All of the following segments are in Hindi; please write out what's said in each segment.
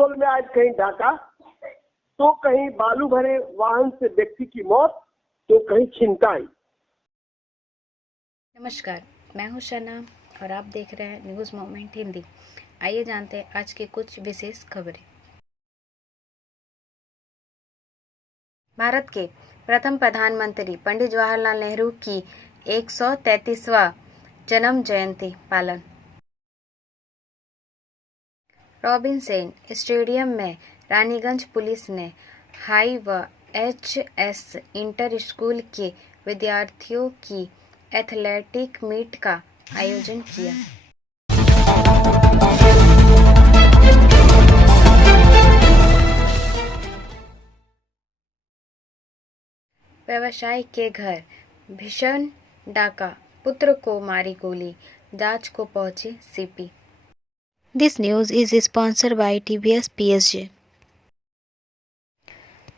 आसनसोल में आज कहीं डाका, तो कहीं बालू भरे वाहन से व्यक्ति की मौत, तो कहीं छिनताई। नमस्कार, मैं हूं शना और आप देख रहे हैं न्यूज़ मोमेंट हिंदी। आइए जानते हैं आज की कुछ विशेष खबरें। भारत के प्रथम प्रधानमंत्री पंडित जवाहरलाल नेहरू की 133वां जन्म जयंती पालन। रॉबिन्सन स्टेडियम में रानीगंज पुलिस ने हाई व एचएस इंटर स्कूल के विद्यार्थियों की एथलेटिक मीट का आयोजन किया। व्यवसायी के घर भीषण डाका, पुत्र को मारी गोली, जांच को पहुंचे CP. This news is sponsored by TVS PSJ.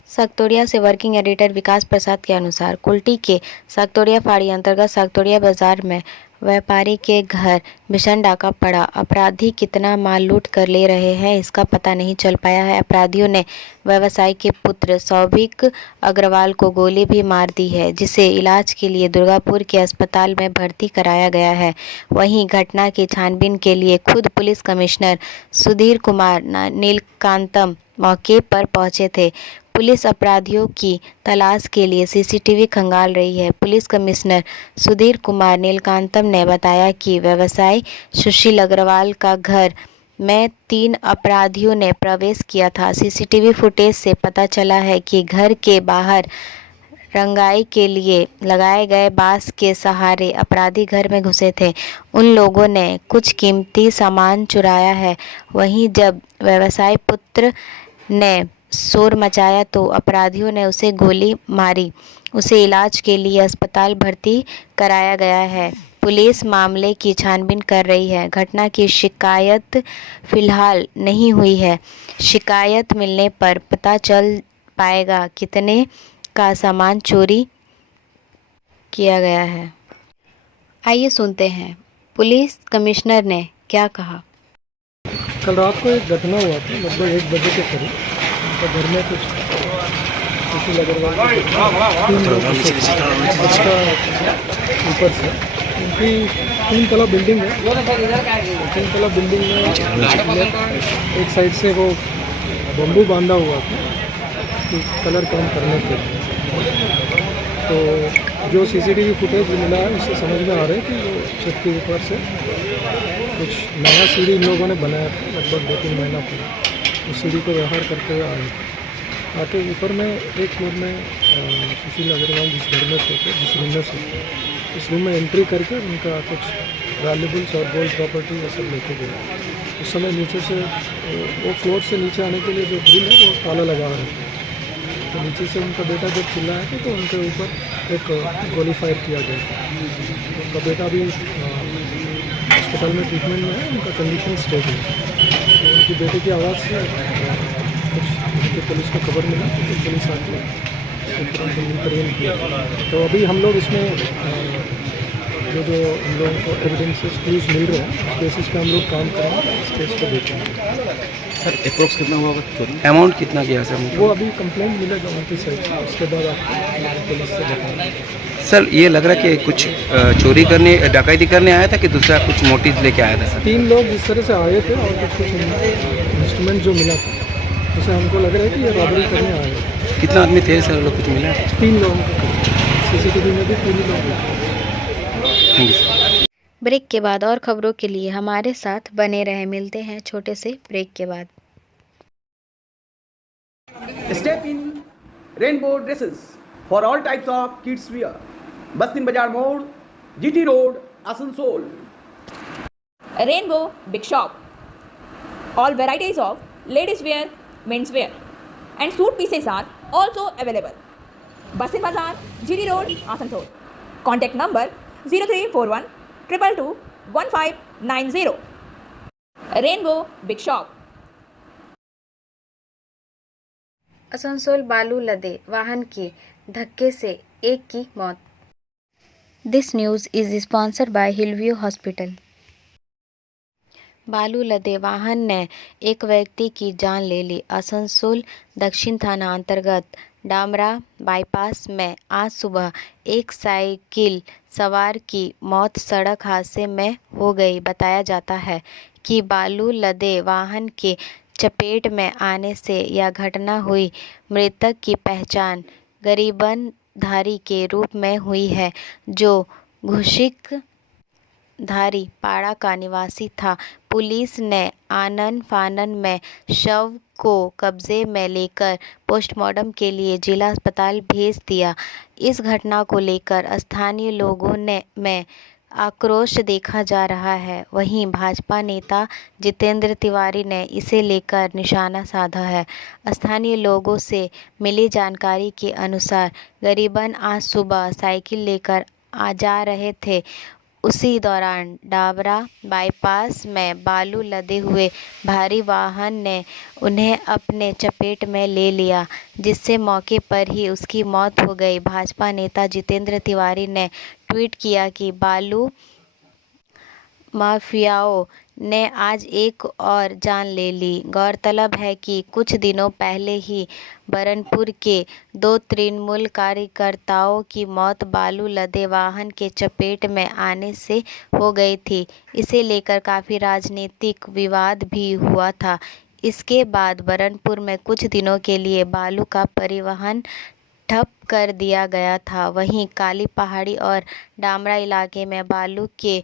Saktoria से वर्किंग एडिटर विकास प्रसाद के अनुसार कुल्टी के सकतोड़िया फाड़ी अंतर्गत सकतोड़िया बाजार में व्यापारी के घर भीषण डाका पड़ा। अपराधी कितना माल लूट कर ले रहे हैं इसका पता नहीं चल पाया है। अपराधियों ने व्यवसायी के पुत्र सौभिक अग्रवाल को गोली भी मार दी है, जिसे इलाज के लिए दुर्गापुर के अस्पताल में भर्ती कराया गया है। वहीं घटना की छानबीन के लिए खुद पुलिस कमिश्नर सुधीर कुमार नीलकांतम मौके पर पहुंचे थे। पुलिस अपराधियों की तलाश के लिए सीसीटीवी खंगाल रही है। पुलिस कमिश्नर सुधीर कुमार नीलकांतम ने बताया कि व्यवसायी सुशील अग्रवाल का घर में 3 अपराधियों ने प्रवेश किया था। सीसीटीवी फुटेज से पता चला है कि घर के बाहर रंगाई के लिए लगाए गए बांस के सहारे अपराधी घर में घुसे थे। उन लोगों ने कुछ कीमती सामान चुराया है। वहीं जब व्यवसायी पुत्र ने शोर मचाया तो अपराधियों ने उसे गोली मारी। उसे इलाज के लिए अस्पताल भर्ती कराया गया है। पुलिस मामले की छानबीन कर रही है। घटना की शिकायत फिलहाल नहीं हुई है। शिकायत मिलने पर पता चल पाएगा कितने का सामान चोरी किया गया है। आइए सुनते हैं पुलिस कमिश्नर ने क्या कहा। कल रात को एक घटना हुआ था, लगभग 1 बजे के करीब। उनका घर में कुछ सुशील अग्रवाल ऊपर से उनकी 3 तला बिल्डिंग है। 3 तला बिल्डिंग में एक साइड से वो बम्बू बांधा हुआ था कि कलर काम करने के लिए। तो जो सीसीटीवी फुटेज मिला है उससे समझ में आ रहा है कि वो छत के ऊपर से कुछ नया सीढ़ी इन लोगों ने बनाया था, लगभग 2-3 महीना पहले। उस सीढ़ी को व्यवहार करते हुए आए आके ऊपर में एक फ्लोर में सुशील अग्रवाल जिस घर में सोते, जिस रूम में सोते, उस रूम में एंट्री करके उनका कुछ वैल्यूबल्स और गोल्ड प्रॉपर्टी ये सब लेके गए। उस समय नीचे से वो फ्लोर से नीचे आने के लिए जो ग्रिल है वो ताला लगा रहे थे। तो नीचे से उनका बेटा जब चिल्लाया था तो उनके ऊपर एक गोली फायर किया गया। उनका बेटा भी अस्पताल में ट्रीटमेंट में है, उनका कंडीशन स्टेबल है। उनकी बेटे की आवाज़ से कुछ उनके पुलिस को खबर मिला तो पुलिस आके तुरंत इंटरवेन किया। तो अभी हम लोग इसमें जो हम लोगों को एविडेंसेस क्लूज मिल रहे हैं उस बेसिस पे हम लोग काम करेंगे, इस केस को देखेंगे। सर अप्रोक्स कितना हुआ चोरी, अमाउंट कितना गया सर? वो अभी कंप्लेंट मिलेगा उनकी साइड से, उसके बाद आपको पुलिस से बताएंगे। सर ये लग रहा है कि कुछ चोरी करने, डकैती करने आया था कि दूसरा कुछ मोटिव लेके आया था सर? 3 लोग इस तरह से आए थे और कुछ इंस्ट्रूमेंट जो मिला था उसे हमको लग रहा है कि ये रॉबरी करने आए हैं। कितना आदमी थे सर? लोग कुछ मिला? 3 लोगों को सीसीटीवी में भी 3 लोग। Thank you sir. ब्रेक के बाद और खबरों के लिए हमारे साथ बने रहें। मिलते हैं छोटे से ब्रेक के बाद। Step in rainbow dresses for all types of kids wear. Bastin Bazar Mode, GT Road, Asansol. Rainbow Big Shop. All varieties of ladies wear, men's wear, and suit pieces are also available. Bastin Bazar, GT Road, Asansol. Contact number 0341 222 1590. Rainbow Big Shop. Asansol बालू लदे वाहन के धक्के से एक की मौत। This news is sponsored bye Hillview hospital. बालू लदे वाहन ने एक व्यक्ति की जान ले ली। आसनसोल दक्षिण थाना अंतर्गत डामरा बाईपास में आज सुबह एक साइकिल सवार की मौत सड़क हादसे में हो गई। बताया जाता है कि बालू लदे वाहन के चपेट में आने से यह घटना हुई। मृतक की पहचान गरीबन धारी के रूप में हुई है, जो घुशिक धारी पाड़ा का निवासी था। पुलिस ने आनन फानन में शव को कब्जे में लेकर पोस्टमार्टम के लिए जिला अस्पताल भेज दिया। इस घटना को लेकर स्थानीय लोगों में आक्रोश देखा जा रहा है। वहीं भाजपा नेता जितेंद्र तिवारी ने इसे लेकर निशाना साधा है। स्थानीय लोगों से मिली जानकारी के अनुसार गरीबन आज सुबह साइकिल लेकर जा रहे थे। उसी दौरान डाबरा बाईपास में बालू लदे हुए भारी वाहन ने उन्हें अपने चपेट में ले लिया, जिससे मौके पर ही उसकी मौत हो गई। भाजपा नेता जितेंद्र तिवारी ने ट्वीट किया कि बालू माफियाओं ने आज एक और जान ले ली। गौरतलब है कि कुछ दिनों पहले ही बरनपुर के 2 तृणमूल कार्यकर्ताओं की मौत बालू लदे वाहन के चपेट में आने से हो गई थी। इसे लेकर काफ़ी राजनीतिक विवाद भी हुआ था। इसके बाद बरनपुर में कुछ दिनों के लिए बालू का परिवहन ठप कर दिया गया था। वहीं काली पहाड़ी और डामरा इलाके में बालू के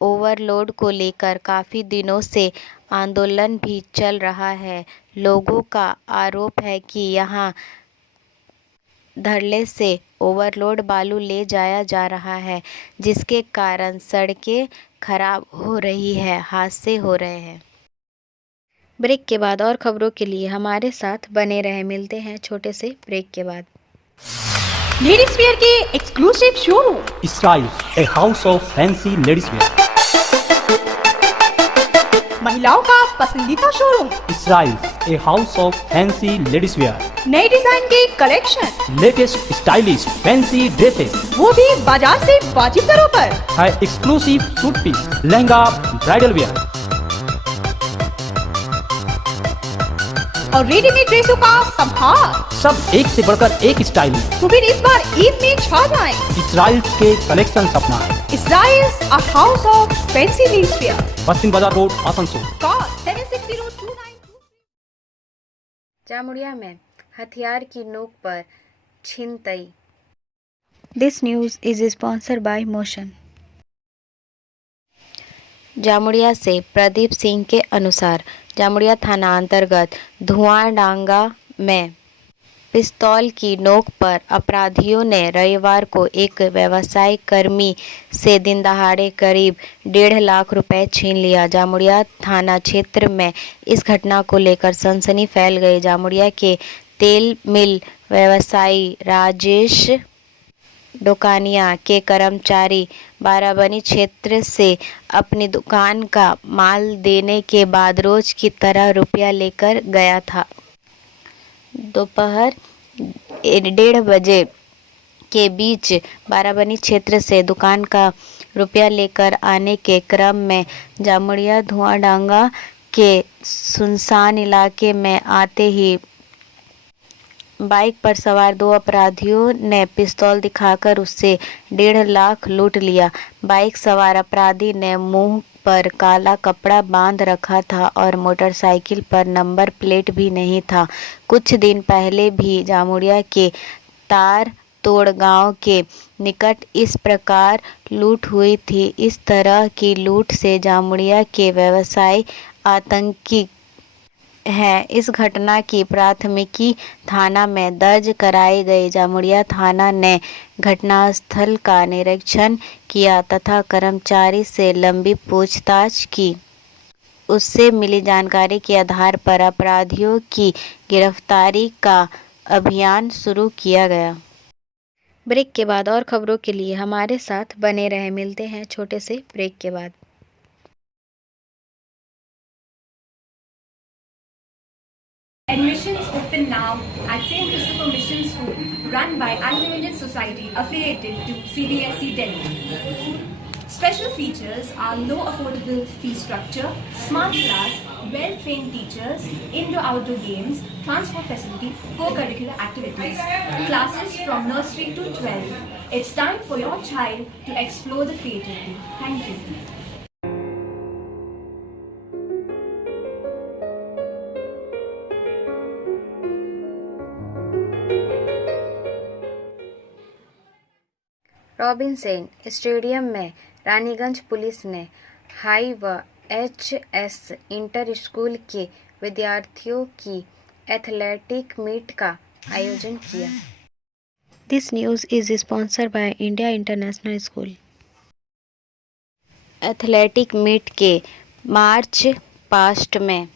ओवरलोड को लेकर काफ़ी दिनों से आंदोलन भी चल रहा है। लोगों का आरोप है कि यहां धड़ल्ले से ओवरलोड बालू ले जाया जा रहा है, जिसके कारण सड़कें खराब हो रही है, हादसे हो रहे हैं। ब्रेक के बाद और खबरों के लिए हमारे साथ बने रहें। मिलते हैं छोटे से ब्रेक के बाद। लेडीज वेयर के exclusive showroom style, a house of fancy ladies wear. महिलाओं का पसंदीदा showroom style, a house of fancy ladies wear. नए डिजाइन के collection, latest stylish fancy dresses, वो भी बाजार से वाजिब दरों पर। है exclusive suit piece, lehenga, bridal wear और रेडीमेड ड्रेसों का संभार। सब एक से बढ़कर एक स्टाइल। तो फिर इस बार ईद में छा जाएं। इसराइल के कलेक्शन अपना है। Israel a house of fancy ladies wear, Paschim Bazar road, Asansol. Call 760292। Jamuria में हथियार की नोक पर छिनतई। This news is sponsored by Motion. Jamuria से प्रदीप सिंह के अनुसार जामुड़िया थाना अंतर्गत धुआंडांगा में पिस्तौल की नोक पर अपराधियों ने रविवार को एक व्यवसाय कर्मी से दिन दहाड़े करीब 1.5 लाख रुपए छीन लिया। जामुड़िया थाना क्षेत्र में इस घटना को लेकर सनसनी फैल गई। जामुड़िया के तेल मिल व्यवसायी राजेश दुकानिया के कर्मचारी बाराबनी क्षेत्र से अपनी दुकान का माल देने के बाद रोज की तरह रुपया लेकर गया था। दोपहर 1:30 बजे के बीच बाराबनी क्षेत्र से दुकान का रुपया लेकर आने के क्रम में जामुड़िया धुआंडांगा के सुनसान इलाके में आते ही बाइक पर सवार 2 अपराधियों ने पिस्तौल दिखाकर उससे 1.5 लाख लूट लिया। बाइक सवार अपराधी ने मुंह पर काला कपड़ा बांध रखा था और मोटरसाइकिल पर नंबर प्लेट भी नहीं था। कुछ दिन पहले भी जामुड़िया के तार तोड़ गांव के निकट इस प्रकार लूट हुई थी। इस तरह की लूट से जामुड़िया के व्यवसाय आतंकी है। इस घटना की प्राथमिकी थाना में दर्ज कराई गई। जामुड़िया थाना ने घटनास्थल का निरीक्षण किया तथा कर्मचारी से लंबी पूछताछ की। उससे मिली जानकारी के आधार पर अपराधियों की गिरफ्तारी का अभियान शुरू किया गया। ब्रेक के बाद और खबरों के लिए हमारे साथ बने रहें। मिलते हैं छोटे से ब्रेक के बाद। Admissions open now at St. Christopher Mission School, run by Anglo-Indian Society affiliated to CBSE Delhi. Special features are low affordable fee structure, smart class, well-trained teachers, indoor-outdoor games, transport facility, co-curricular activities, classes from nursery to 12. It's time for your child to explore the creativity. Thank you. Robinson stadium में रानीगंज पुलिस ने हाई व एचएस इंटर स्कूल के विद्यार्थियों की एथलेटिक मीट का आयोजन किया। This news is sponsored by India International School. Athletic meet के मार्च पास्ट में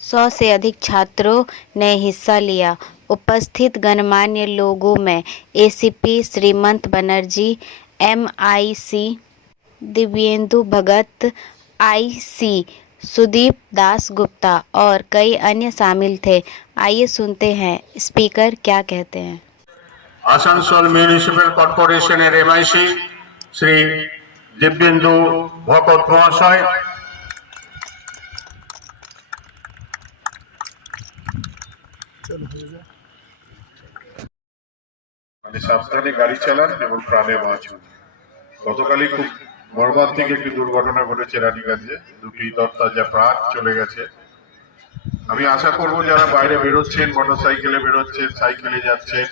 100 से अधिक छात्रों ने हिस्सा लिया। उपस्थित गणमान्य लोगों में एसीपी श्रीमंत बनर्जी, एमआईसी दिव्येंदु भगत, आईसी सुदीप दास गुप्ता और कई अन्य शामिल थे। आइए सुनते हैं स्पीकर क्या कहते हैं। Asansol municipal corporation MIC Shri Dibyendu Bhagat महाशय, সাবধানে গাড়ি চালান এবং প্রাণে বাঁচুন। গতকালই খুব মর্মান্তিক একটি দুর্ঘটনা ঘটেছে রানীগঞ্জে, দুটি তরতাজা প্রাণ চলে গেছে। আমি আশা করব যারা বাইরে বেরোচ্ছেন, মোটরসাইকেলে বেরোচ্ছেন, সাইকেলে যাচ্ছেন,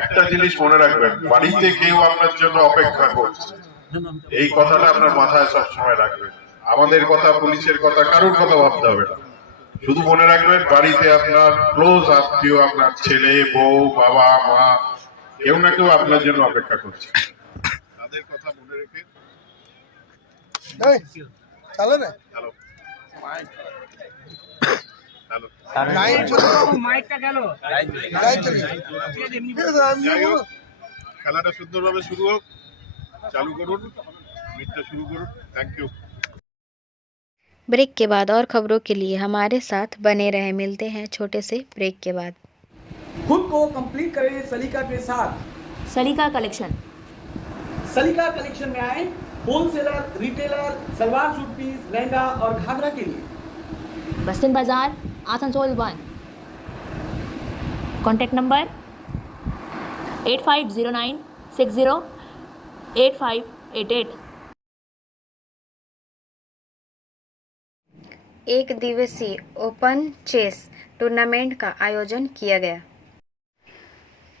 একটা জিনিস মনে রাখবেন, বাড়িতে কেউ আপনার জন্য অপেক্ষা করছে। এই কথাটা আপনার মাথায় সবসময় রাখবেন। আমাদের কথা, পুলিশের কথা, কারোর কথা ভাবতে হবে না। শুধু মনে রাখবেন বাড়িতে আপনার ক্লোজ আত্মীয়, আপনার ছেলে, বউ, বাবা, মা, কেউ না কেউ আপনার জন্য অপেক্ষা করছে। তাদের কথা মনে রেখে খেলাটা সুন্দরভাবে শুরু হোক। চালু করুন, মিটটা শুরু করুন। Thank you. ब्रेक के बाद और खबरों के लिए हमारे साथ बने रहे। मिलते हैं छोटे से ब्रेक के बाद। खुद को कंप्लीट करें सलीका के साथ। सलीका कलेक्शन। सलीका कलेक्शन में आए wholesaler, retailer, salwar suit piece, lehenga और घाघरा के लिए। बस्तिन बाजार, आसनसोल 1। Contact number 8509608588। एक दिवसीय ओपन चेस टूर्नामेंट का आयोजन किया गया।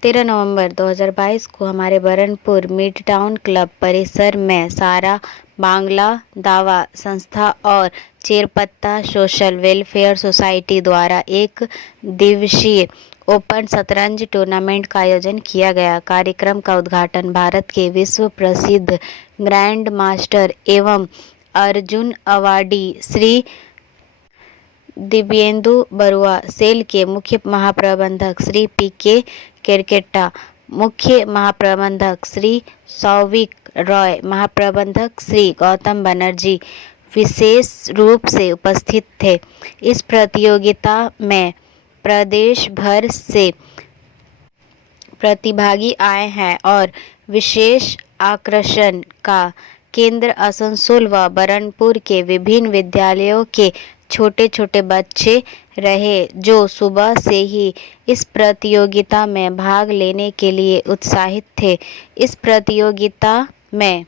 13 नवंबर 2022 को हमारे बरनपुर मिड टाउन क्लब परिसर में सारा बांग्ला दावा संस्था और चेरपत्ता सोशल वेलफेयर सोसाइटी द्वारा एक दिवसीय ओपन शतरंज टूर्नामेंट का आयोजन किया गया। कार्यक्रम का उद्घाटन भारत के विश्व प्रसिद्ध ग्रैंड मास्टर एवं अर्जुन अवार्डी श्री दिव्येंदु बरुआ, सेल के मुख्य महाप्रबंधक श्री पीके केरकेट्टा, मुख्य महाप्रबंधक श्री सौविक रॉय, महाप्रबंधक श्री गौतम बनर्जी विशेष रूप से उपस्थित थे। इस प्रतियोगिता में प्रदेश भर से प्रतिभागी आए हैं और विशेष आकर्षण का केंद्र आसनसोल व बरनपुर के विभिन्न विद्यालयों के छोटे छोटे बच्चे रहे, जो सुबह से ही इस प्रतियोगिता में भाग लेने के लिए उत्साहित थे। इस प्रतियोगिता में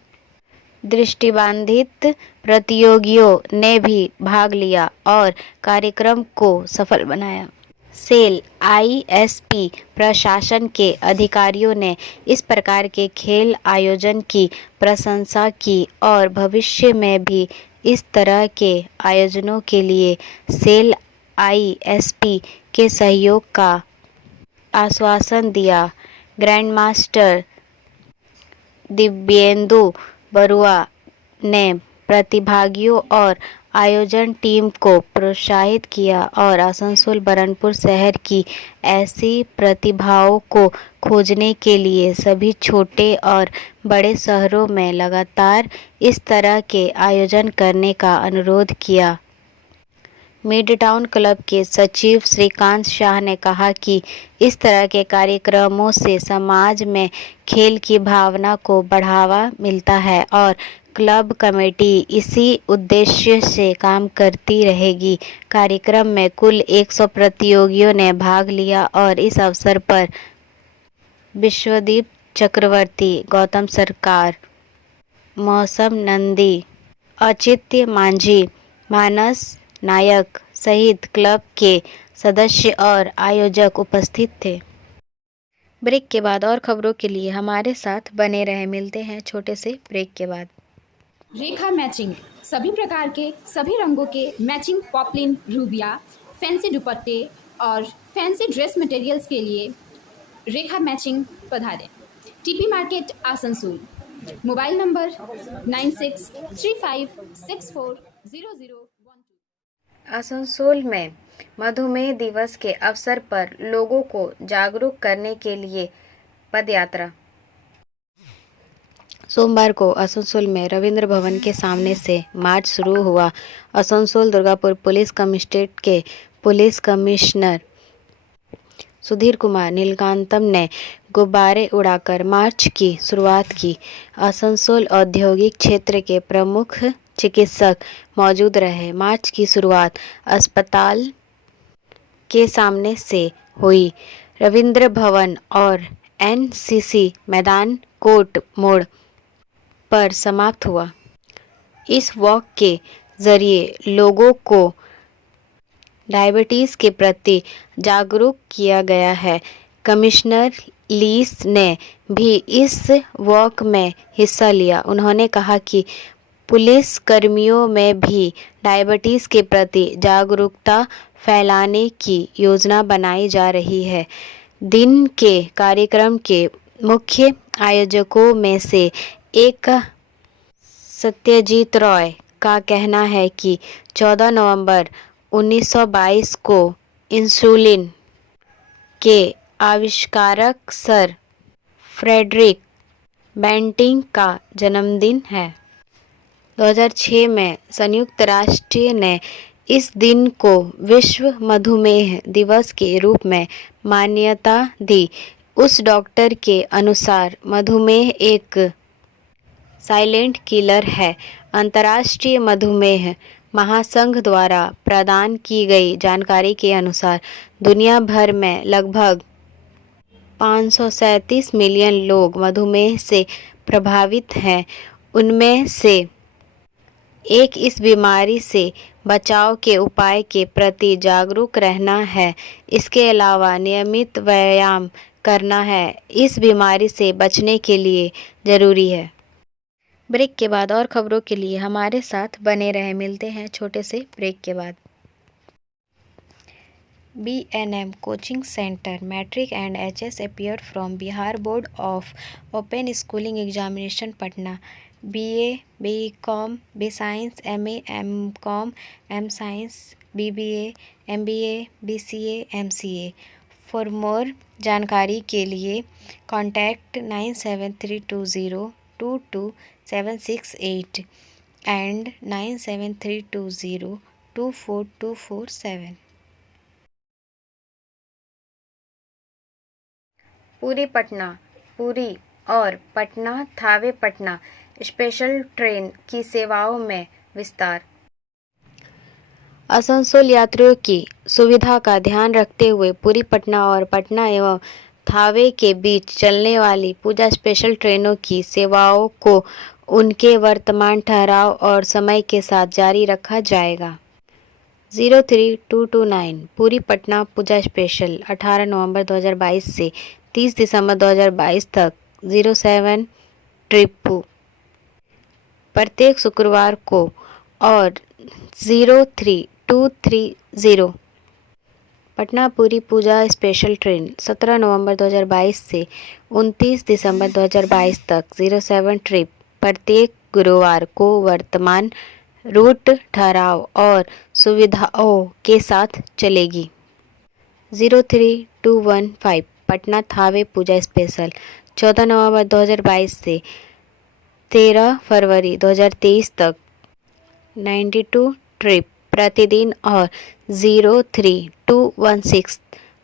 दृष्टिबाधित प्रतियोगियों ने भी भाग लिया और कार्यक्रम को सफल बनाया। सेल आईएसपी प्रशासन के अधिकारियों ने इस प्रकार के खेल आयोजन की प्रशंसा की और भविष्य में भी इस तरह के आयोजनों के लिए सेल आईएसपी के सहयोग का आश्वासन दिया। ग्रैंड मास्टर दिव्येंदु बरुआ ने प्रतिभागियों और आयोजन टीम को प्रोत्साहित किया और आसनसोल बरनपुर शहर की ऐसी प्रतिभाओं को खोजने के लिए सभी छोटे और बड़े शहरों में लगातार इस तरह के आयोजन करने का अनुरोध किया। मिड टाउन क्लब के सचिव श्रीकांत शाह ने कहा कि इस तरह के कार्यक्रमों से समाज में खेल की भावना को बढ़ावा मिलता है और क्लब कमेटी इसी उद्देश्य से काम करती रहेगी। कार्यक्रम में कुल 100 प्रतियोगियों ने भाग लिया और इस अवसर पर विश्वदीप चक्रवर्ती, गौतम सरकार, मौसम नंदी, औचित्य मांझी, मानस नायक सहित क्लब के सदस्य और आयोजक उपस्थित थे। ब्रेक के बाद और खबरों के लिए हमारे साथ बने रहे। मिलते हैं छोटे से ब्रेक के बाद। रेखा मैचिंग, सभी प्रकार के सभी रंगों के मैचिंग पॉपलिन, रूबिया, फैंसी दुपट्टे और फैंसी ड्रेस मटेरियल्स के लिए रेखा मैचिंग पधारें। TP market Asansol. Mobile number 9635640012। Asansol में मधुमेह दिवस के अवसर पर लोगों को जागरूक करने के लिए पदयात्रा। सोमवार को आसनसोल में रविंद्र भवन के सामने से मार्च शुरू हुआ। आसनसोल दुर्गापुर पुलिस कमिश्नरेट के पुलिस कमिश्नर सुधीर कुमार नीलकांतम ने गुब्बारे उड़ाकर मार्च की शुरुआत की। आसनसोल औद्योगिक क्षेत्र के प्रमुख चिकित्सक मौजूद रहे। मार्च की शुरुआत अस्पताल के सामने से हुई। रविंद्र भवन और एनसीसी मैदान कोर्ट मोड़ पर समाप्त हुआ। इस वॉक के जरिए लोगों को डायबिटीज के प्रति जागरूक किया गया है। कमिश्नर लीस ने भी इस वॉक में हिस्सा लिया। उन्होंने कहा कि पुलिस कर्मियों में भी डायबिटीज के प्रति जागरूकता फैलाने की योजना बनाई जा रही है। दिन के कार्यक्रम के मुख्य आयोजकों में से एक सत्यजीत रॉय का कहना है कि 14 नवंबर 1922 को इंसुलिन के आविष्कारक सर फ्रेडरिक बेंटिंग का जन्मदिन है। 2006 में संयुक्त राष्ट्र ने इस दिन को विश्व मधुमेह दिवस के रूप में मान्यता दी। उस डॉक्टर के अनुसार मधुमेह एक साइलेंट किलर है। अंतर्राष्ट्रीय मधुमेह महासंघ द्वारा प्रदान की गई जानकारी के अनुसार दुनिया भर में लगभग 537 मिलियन लोग मधुमेह से प्रभावित हैं। उनमें से एक इस बीमारी से बचाव के उपाय के प्रति जागरूक रहना है। इसके अलावा नियमित व्यायाम करना है। इस बीमारी से बचने के लिए ज़रूरी है। ब्रेक के बाद और खबरों के लिए हमारे साथ बने रहे। मिलते हैं छोटे से ब्रेक के बाद। B&M coaching centre matric and HS appear from Bihar board of open schooling examination Patna. BA, BCom, B Science, MA, MCom, M Science, BBA, MBA, BCA, MCA। For more जानकारी के लिए कॉन्टैक्ट 9732022768 एंड 9732024247। पूरी पटना, पूरी और पटना थावे पटना स्पेशल ट्रेन की सेवाओं में विस्तार। आसनसोल यात्रियों की सुविधा का ध्यान रखते हुए पूरी पटना और पटना एवं थावे के बीच चलने वाली पूजा स्पेशल ट्रेनों की सेवाओं को उनके वर्तमान ठहराव और समय के साथ जारी रखा जाएगा। 03229 पूरी पटना पूजा स्पेशल 18 नवंबर 2022 से 30 दिसंबर 2022 तक 07 ट्रिप प्रत्येक शुक्रवार को और 03230 पटना पूरी पूजा स्पेशल ट्रेन 17 नवंबर 2022 से 29 दिसंबर 2022 तक 07 ट्रिप प्रत्येक गुरुवार को वर्तमान रूट ठहराव और सुविधाओं के साथ चलेगी। 03215 पटना थावे पूजा स्पेशल 14 नवंबर 2022 से 13 फरवरी 2023 तक 92 ट्रिप प्रतिदिन और 03216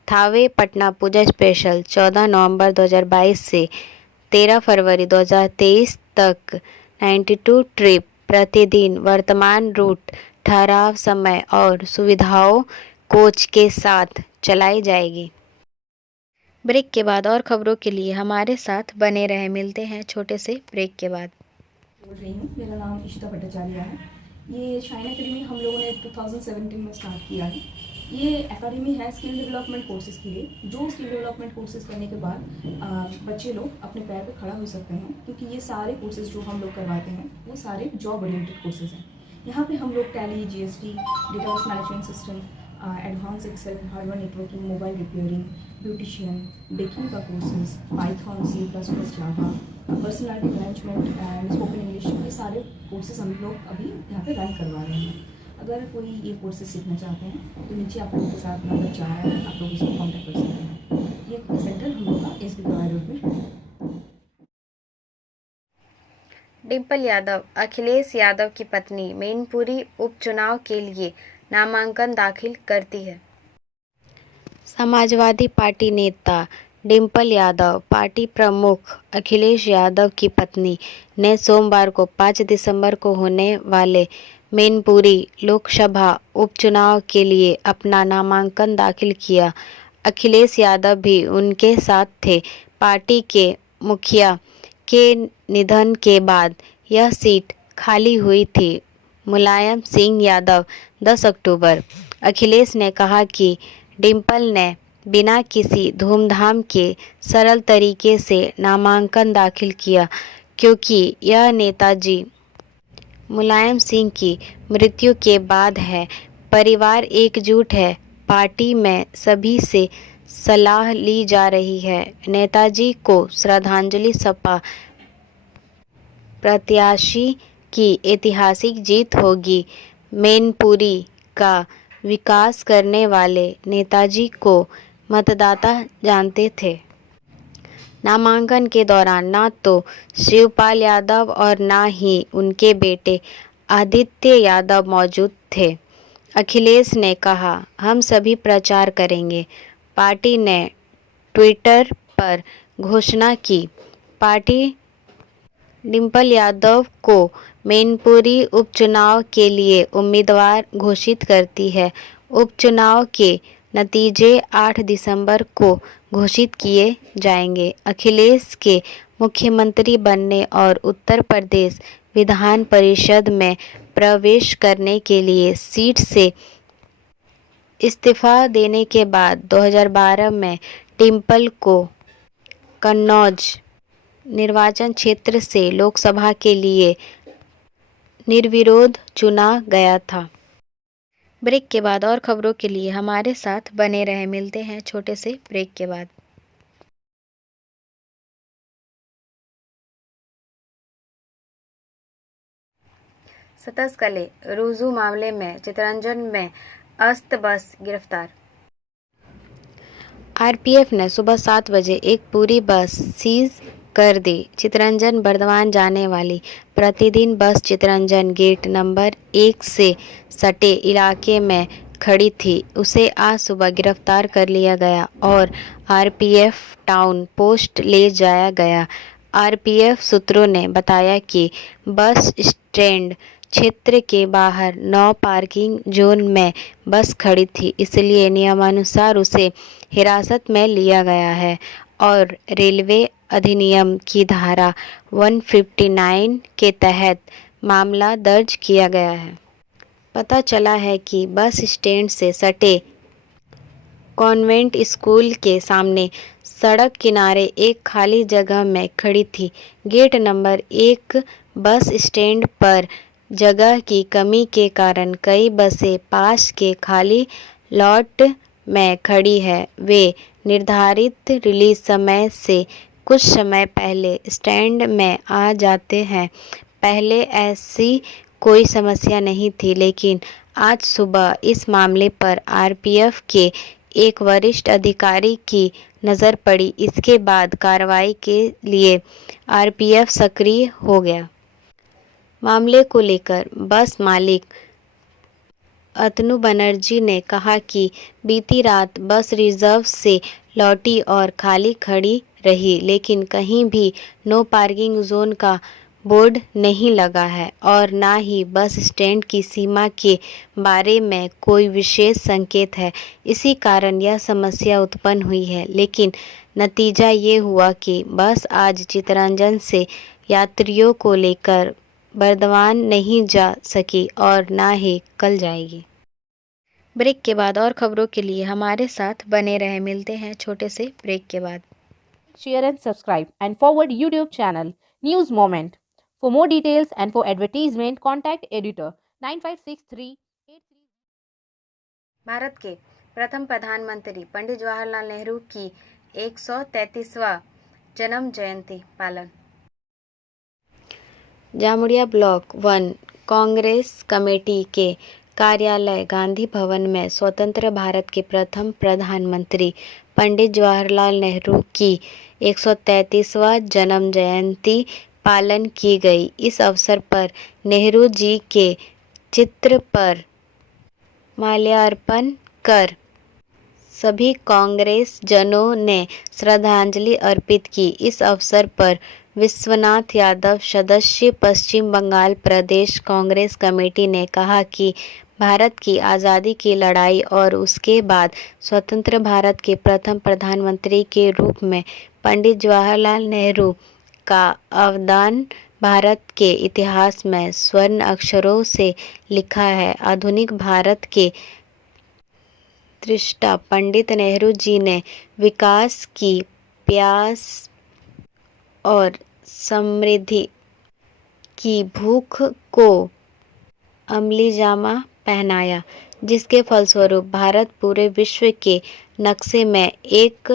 थावे पटना पूजा स्पेशल 14 नवंबर 2022 से 13 फरवरी 2023 तक 92 ट्रिप प्रतिदिन वर्तमान रूट, ठहराव समय और सुविधाओं कोच के साथ चलाई जाएगी। ब्रेक के बाद और खबरों के लिए हमारे साथ बने रहें। मिलते हैं छोटे से ब्रेक के बाद। बोल रही हूँ, मेरा नाम इशिता भट्टाचार्य है। ये शाइन एकेडमी हम लोगों ने 2017 में स्टार्ट किया है। ये एकेडमी है स्किल डेवलपमेंट कोर्सेज़ के लिए, जो स्किल डेवलपमेंट कोर्सेज़ करने के बाद बच्चे लोग अपने पैर पे खड़ा हो सकते हैं, क्योंकि ये सारे कोर्सेज़ जो हम लोग करवाते हैं वो सारे जॉब ओरिएंटेड कोर्सेज़ हैं। यहाँ पे हम लोग Tally, GST, database management system, advance Excel, hardware networking, mobile repairing, beautician, baking का courses, Python, C++, Java, personality management and spoken English, ये सारे कोर्सेज हम लोग अभी यहाँ पे रन करवा रहे हैं। अगर कोई ये कोर्सेज सीखना चाहते हैं तो नीचे आप लोगों के साथ नंबर जा रहा है, आप लोग इसको कॉन्टैक्ट कर सकते हैं। ये सेंटर हम लोग का SB गवाई रोड में है। डिम्पल यादव अखिलेश यादव की पत्नी मैनपुरी उपचुनाव के लिए नामांकन दाखिल करती है। समाजवादी पार्टी नेता डिम्पल यादव पार्टी प्रमुख अखिलेश यादव की पत्नी ने सोमवार को 5 दिसंबर को होने वाले मैनपुरी लोकसभा उपचुनाव के लिए अपना नामांकन दाखिल किया। अखिलेश यादव भी उनके साथ थे। पार्टी के मुखिया के निधन के बाद यह सीट खाली हुई थी। मुलायम सिंह यादव 10 अक्टूबर। अखिलेश ने कहा कि डिम्पल ने बिना किसी धूमधाम के सरल तरीके से नामांकन दाखिल किया, क्योंकि यह नेताजी मुलायम सिंह की मृत्यु के बाद है। परिवार एकजुट है। पार्टी में सभी से सलाह ली जा रही है। नेताजी को श्रद्धांजलि सपा प्रत्याशी की ऐतिहासिक जीत होगी। मैनपुरी का विकास करने वाले नेताजी को मतदाता जानते थे। नामांकन के दौरान न तो शिवपाल यादव और न ही उनके बेटे आदित्य यादव मौजूद थे। अखिलेश ने कहा, हम सभी प्रचार करेंगे। पार्टी ने ट्विटर पर घोषणा की। पार्टी डिम्पल यादव को मैनपुरी उपचुनाव के लिए उम्मीदवार घोषित करती है। उपचुनाव के नतीजे 8 दिसंबर को घोषित किए जाएंगे। अखिलेश के मुख्यमंत्री बनने और उत्तर प्रदेश विधान परिषद में प्रवेश करने के लिए सीट से इस्तीफा देने के बाद 2012 में डिम्पल को कन्नौज निर्वाचन क्षेत्र से लोकसभा के लिए निर्विरोध चुना गया था। ब्रेक के बाद और खबरों के लिए हमारे साथ बने रहें। मिलते हैं छोटे से ब्रेक के बाद। सतसकले रुजू मामले में चितरंजन में अस्त बस गिरफ्तार। आरपीएफ ने सुबह 7 बजे एक पूरी बस सीज कर दी। चितरंजन बर्दवान जाने वाली प्रतिदिन बस चितरंजन गेट नंबर 1 से सटे इलाके में खड़ी थी। उसे आज सुबह गिरफ्तार कर लिया गया और आरपीएफ टाउन पोस्ट ले जाया गया। आरपीएफ सूत्रों ने बताया कि बस स्टैंड क्षेत्र के बाहर नो पार्किंग जोन में बस खड़ी थी, इसलिए नियमानुसार उसे हिरासत में लिया गया है और रेलवे अधिनियम की धारा 159 के तहत मामला दर्ज किया गया है। पता चला है कि बस स्टैंड से सटे कॉन्वेंट स्कूल के सामने सड़क किनारे एक खाली जगह में खड़ी थी। गेट नंबर 1 बस स्टैंड पर जगह की कमी के कारण कई बसें पास के खाली लॉट में खड़ी है। वे निर्धारित रिलीज समय से कुछ समय पहले स्टैंड में आ जाते हैं। पहले ऐसी कोई समस्या नहीं थी, लेकिन आज सुबह इस मामले पर आरपीएफ के एक वरिष्ठ अधिकारी की नज़र पड़ी। इसके बाद कार्रवाई के लिए आरपीएफ सक्रिय हो गया। मामले को लेकर बस मालिक अतनु बनर्जी ने कहा कि बीती रात बस रिजर्व से लौटी और खाली खड़ी रही, लेकिन कहीं भी नो पार्किंग जोन का बोर्ड नहीं लगा है और ना ही बस स्टैंड की सीमा के बारे में कोई विशेष संकेत है। इसी कारण यह समस्या उत्पन्न हुई है। लेकिन नतीजा ये हुआ कि बस आज चितरंजन से यात्रियों को लेकर बर्दवान नहीं जा सकी और ना ही कल जाएगी। ब्रेक के बाद और खबरों के लिए हमारे साथ बने रहे। मिलते हैं छोटे से ब्रेक के बाद। Share and subscribe and forward YouTube channel News Moment. For more details and for advertisement, contact editor 956383. Bharat के प्रथम प्रधानमंत्री पंडित जवाहरलाल नेहरू की 133वां जन्म जयंती पालन। जामुड़िया ब्लॉक 1 कांग्रेस कमेटी के कार्यालय गांधी भवन में स्वतंत्र भारत के प्रथम प्रधानमंत्री पंडित जवाहरलाल नेहरू की 133वां जन्म जयंती पालन की गई। इस अवसर पर नेहरू जी के चित्र पर माल्यार्पण कर सभी कांग्रेस जनों ने श्रद्धांजलि अर्पित की। इस अवसर पर विश्वनाथ यादव, सदस्य पश्चिम बंगाल प्रदेश कांग्रेस कमेटी, ने कहा कि भारत की आज़ादी की लड़ाई और उसके बाद स्वतंत्र भारत के प्रथम प्रधानमंत्री के रूप में पंडित जवाहरलाल नेहरू का अवदान भारत के इतिहास में स्वर्ण अक्षरों से लिखा है। आधुनिक भारत के दृष्टा पंडित नेहरू जी ने विकास की प्यास और समृद्धि की भूख को अमलीजामा पहनाया, जिसके फलस्वरूप भारत पूरे विश्व के नक्शे में एक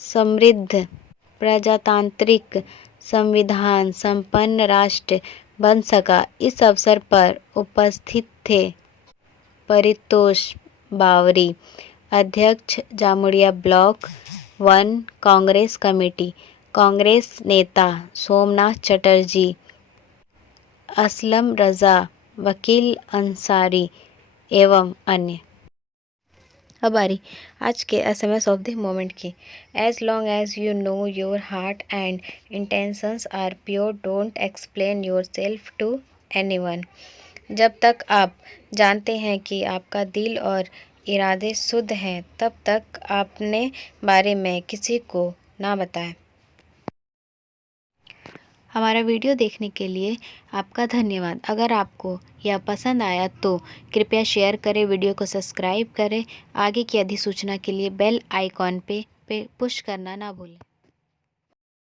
समृद्ध प्रजातांत्रिक संविधान संपन्न राष्ट्र बन सका। इस अवसर पर उपस्थित थे परितोष बावरी, अध्यक्ष जामुड़िया ब्लॉक 1 कांग्रेस कमेटी, कांग्रेस नेता सोमनाथ चटर्जी, असलम रजा, वकील अंसारी एवं अन्य। अब आ रही आज के SMS ऑफ द मोमेंट की। As long as you know your heart and intentions are pure, don't explain your self to anyone. जब तक आप जानते हैं कि आपका दिल और इरादे शुद्ध हैं, तब तक अपने बारे में किसी को ना बताएं। हमारा वीडियो देखने के लिए आपका धन्यवाद। अगर आपको यह पसंद आया तो कृपया शेयर करें, वीडियो को सब्सक्राइब करें। आगे की अधिसूचना के लिए बेल आइकॉन पे पुश करना ना भूलें।